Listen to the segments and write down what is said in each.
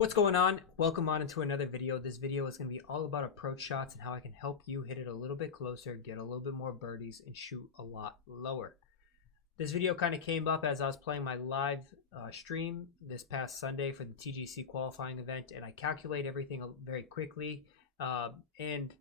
What's going on? Welcome on into another video. This video is going to be all about approach shots and how I can help you hit it a little bit closer, get a little bit more birdies, and shoot a lot lower. This video kind of came up as I was playing my live stream this past Sunday for the TGC qualifying event, and I calculate everything very quickly, and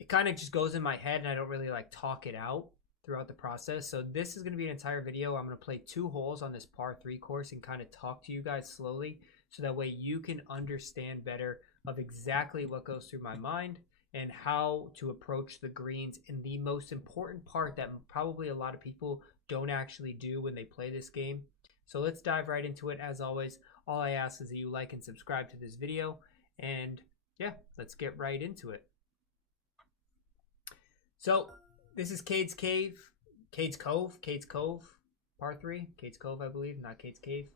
it kind of just goes in my head, and I don't really like talk it out throughout the process. So this is going to be an entire video. I'm going to play 2 holes on this par 3 course and kind of talk to you guys slowly, so that way you can understand better of exactly what goes through my mind and how to approach the greens in the most important part that probably a lot of people don't actually do when they play this game. So let's dive right into it. As always, all I ask is that you like and subscribe to this video, and yeah, let's get right into it. So this is Cade's Cove, par 3, Cade's Cove, I believe, not Cade's Cave.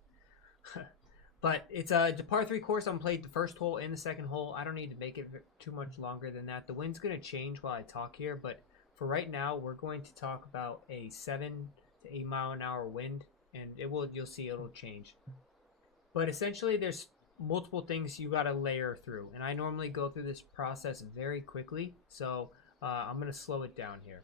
But it's a par 3 course. I'm played the first hole and the second hole. I don't need to make it too much longer than that. The wind's going to change while I talk here, but for right now, we're going to talk about a 7 to 8 mile an hour wind, and you'll see it'll change. But essentially, there's multiple things you got to layer through, and I normally go through this process very quickly, so I'm going to slow it down here.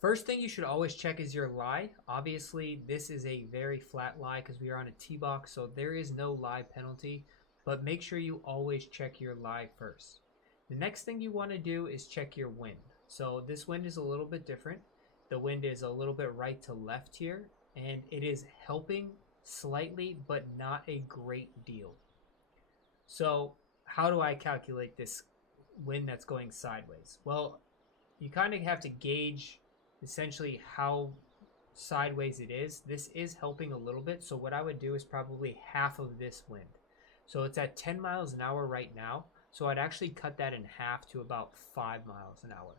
First thing you should always check is your lie. Obviously, this is a very flat lie because we are on a tee box, so there is no lie penalty, but make sure you always check your lie first. The next thing you want to do is check your wind. So this wind is a little bit different. The wind is a little bit right to left here, and it is helping slightly, but not a great deal. So how do I calculate this wind that's going sideways? Well, you kind of have to gauge essentially how sideways it is. This is helping a little bit, so what I would do is probably half of this wind. So it's at 10 miles an hour right now, so I'd actually cut that in half to about 5 miles an hour.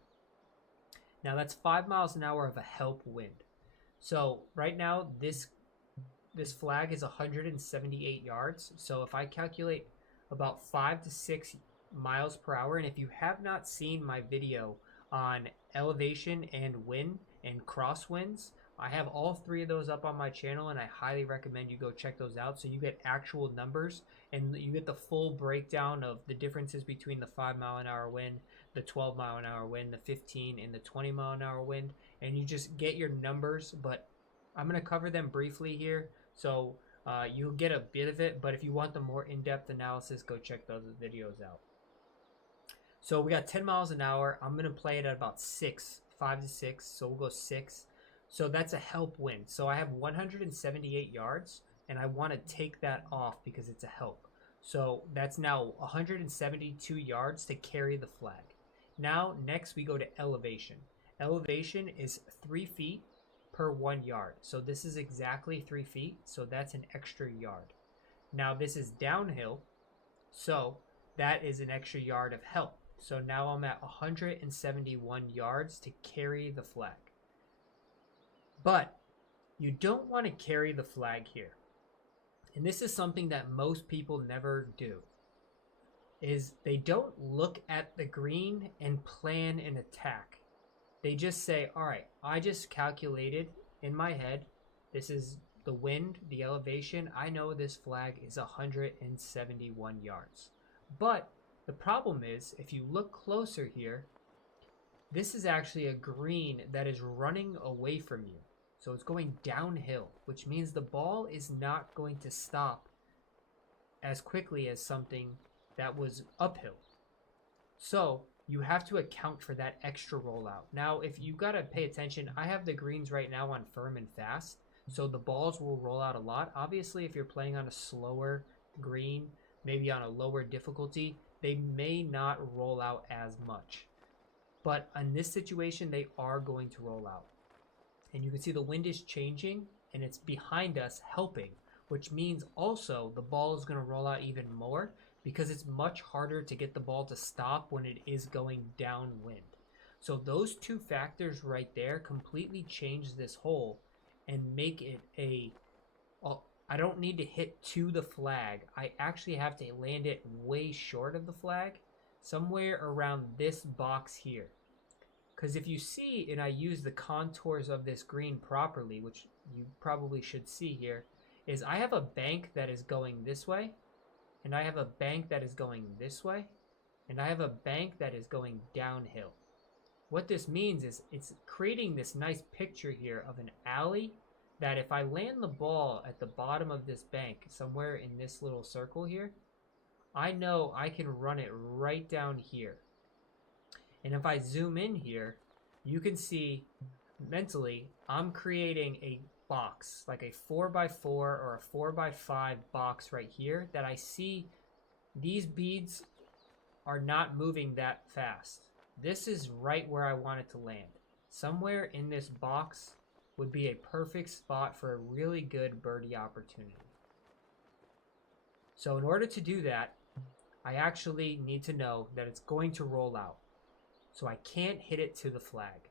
Now that's 5 miles an hour of a help wind. So right now this flag is 178 yards, so if I calculate about 5 to 6 miles per hour, and if you have not seen my video on elevation and wind and crosswinds, I have all 3 of those up on my channel, and I highly recommend you go check those out so you get actual numbers and you get the full breakdown of the differences between the 5 mile an hour wind, the 12 mile an hour wind, the 15 and the 20 mile an hour wind, and you just get your numbers. But I'm going to cover them briefly here, so you'll get a bit of it, but if you want the more in-depth analysis, go check those videos out. So we got 10 miles an hour. I'm going to play it at about 5 to 6. So we'll go 6. So that's a help wind. So I have 178 yards, and I want to take that off because it's a help. So that's now 172 yards to carry the flag. Now, next we go to elevation. Elevation is 3 feet per 1 yard. So this is exactly 3 feet. So that's an extra yard. Now this is downhill. So that is an extra yard of help. So now I'm at 171 yards to carry the flag. But you don't want to carry the flag here. And this is something that most people never do. Is they don't look at the green and plan an attack. They just say, all right, I just calculated in my head, this is the wind, the elevation. I know this flag is 171 yards. But the problem is, if you look closer here, this is actually a green that is running away from you. So it's going downhill, which means the ball is not going to stop as quickly as something that was uphill. So you have to account for that extra rollout. Now, if you got to pay attention, I have the greens right now on firm and fast, so the balls will roll out a lot. Obviously, if you're playing on a slower green, maybe on a lower difficulty, they may not roll out as much. But in this situation, they are going to roll out. And you can see the wind is changing, and it's behind us helping, which means also the ball is going to roll out even more because it's much harder to get the ball to stop when it is going downwind. So those 2 factors right there completely change this hole and make it I don't need to hit to the flag. I actually have to land it way short of the flag, somewhere around this box here. Because if you see, and I use the contours of this green properly, which you probably should see here, is I have a bank that is going this way, and I have a bank that is going this way, and I have a bank that is going downhill. What this means is it's creating this nice picture here of an alley that if I land the ball at the bottom of this bank, somewhere in this little circle here, I know I can run it right down here. And if I zoom in here, you can see mentally I'm creating a box, like a 4x4 or a 4x5 box right here that I see these beads are not moving that fast. This is right where I want it to land. Somewhere in this box would be a perfect spot for a really good birdie opportunity. So in order to do that, I actually need to know that it's going to roll out. So I can't hit it to the flag.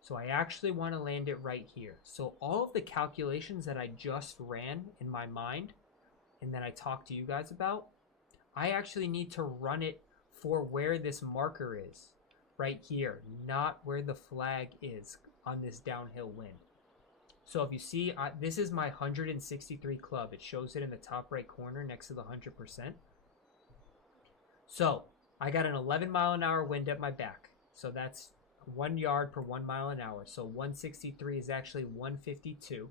So I actually want to land it right here. So all of the calculations that I just ran in my mind and that I talked to you guys about, I actually need to run it for where this marker is, right here, not where the flag is on this downhill wind. So if you see, this is my 163 club. It shows it in the top right corner next to the 100%. So I got an 11-mile-an-hour wind at my back. So that's 1 yard per 1 mile an hour. So 163 is actually 152.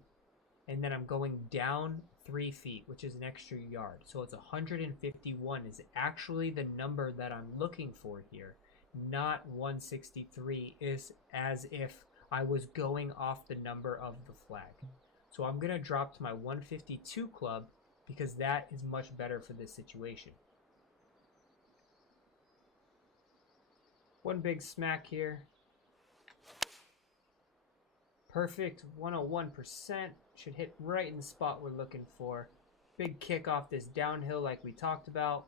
And then I'm going down 3 feet, which is an extra yard. So it's 151 is actually the number that I'm looking for here. Not 163 is as if I was going off the number of the flag. So I'm going to drop to my 152 club because that is much better for this situation. One big smack here. Perfect, 101%. Should hit right in the spot we're looking for. Big kick off this downhill like we talked about.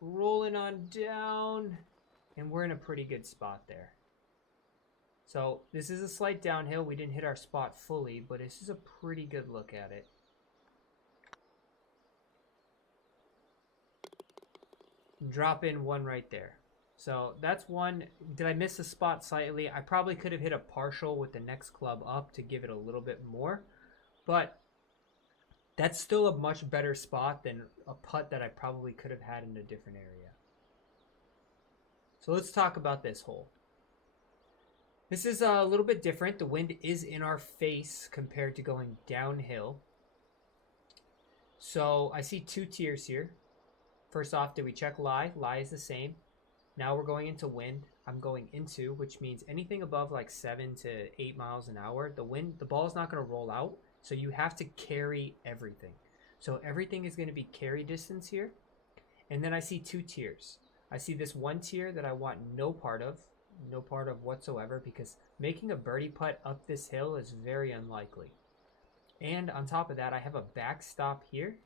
Rolling on down. And we're in a pretty good spot there. So this is a slight downhill. We didn't hit our spot fully, but this is a pretty good look at it. Drop in one right there. So that's one. Did I miss a spot slightly? I probably could have hit a partial with the next club up to give it a little bit more. But that's still a much better spot than a putt that I probably could have had in a different area. So let's talk about this hole. This is a little bit different. The wind is in our face compared to going downhill. So I see 2 tiers here. First off, did we check lie? Lie is the same. Now we're going into wind. I'm going into, which means anything above like 7 to 8 miles an hour, the ball is not going to roll out. So you have to carry everything. So everything is going to be carry distance here. And then I see 2 tiers. I see this 1 tier that I want no part of whatsoever, because making a birdie putt up this hill is very unlikely. And on top of that, I have a backstop here,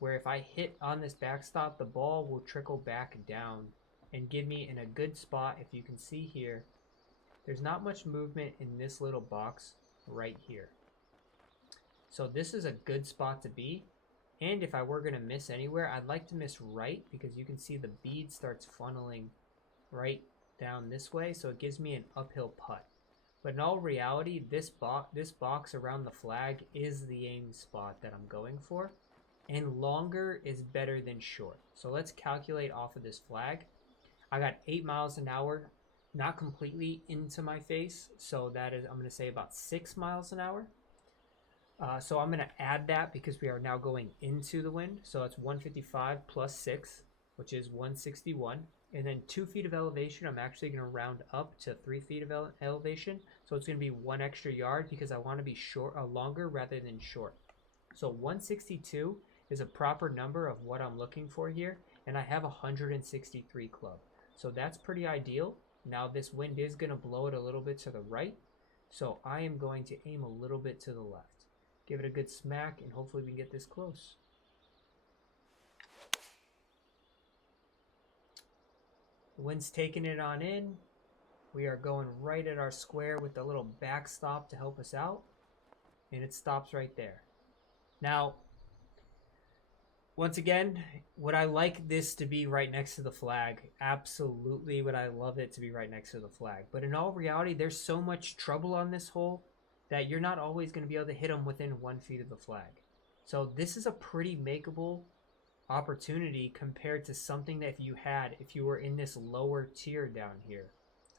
where if I hit on this backstop, the ball will trickle back down and give me in a good spot. If you can see here, there's not much movement in this little box right here. So this is a good spot to be. And if I were going to miss anywhere, I'd like to miss right, because you can see the bead starts funneling right down this way. So it gives me an uphill putt. But in all reality, this box around the flag is the aim spot that I'm going for. And longer is better than short. So let's calculate off of this flag. I got 8 miles an hour, not completely into my face. So that is, I'm going to say about 6 miles an hour. So I'm going to add that because we are now going into the wind. So it's 155 plus 6, which is 161. And then 2 feet of elevation, I'm actually going to round up to 3 feet of elevation. So it's going to be 1 extra yard because I want to be longer rather than short. So 162 is a proper number of what I'm looking for here. And I have 163 club. So that's pretty ideal. Now this wind is going to blow it a little bit to the right. So I am going to aim a little bit to the left. Give it a good smack, and hopefully we can get this close. The wind's taking it on in. We are going right at our square with the little backstop to help us out. And it stops right there. Now, once again, would I like this to be right next to the flag? Absolutely would I love it to be right next to the flag. But in all reality, there's so much trouble on this hole that you're not always going to be able to hit them within 1 feet of the flag. So this is a pretty makeable opportunity compared to something that if you were in this lower tier down here.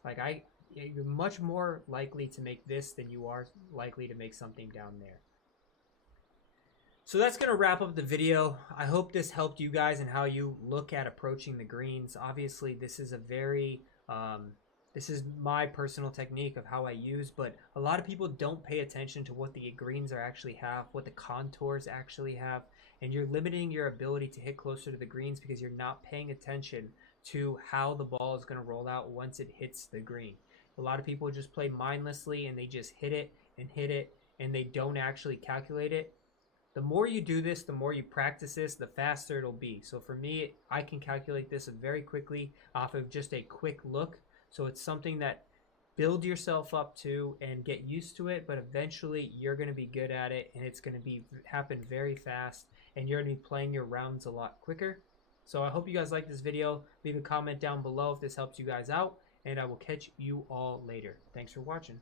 Like you're much more likely to make this than you are likely to make something down there. So that's going to wrap up the video. I hope this helped you guys in how you look at approaching the greens. Obviously, this is a very, this is my personal technique of how I use, but a lot of people don't pay attention to what the greens are actually have, what the contours actually have, and you're limiting your ability to hit closer to the greens because you're not paying attention to how the ball is going to roll out once it hits the green. A lot of people just play mindlessly and they just hit it, and they don't actually calculate it. The more you do this, the more you practice this, the faster it'll be. So for me, I can calculate this very quickly off of just a quick look. So it's something that build yourself up to and get used to it, but eventually you're going to be good at it, and it's going to happen very fast, and you're going to be playing your rounds a lot quicker. So I hope you guys like this video. Leave a comment down below if this helps you guys out, and I will catch you all later. Thanks for watching.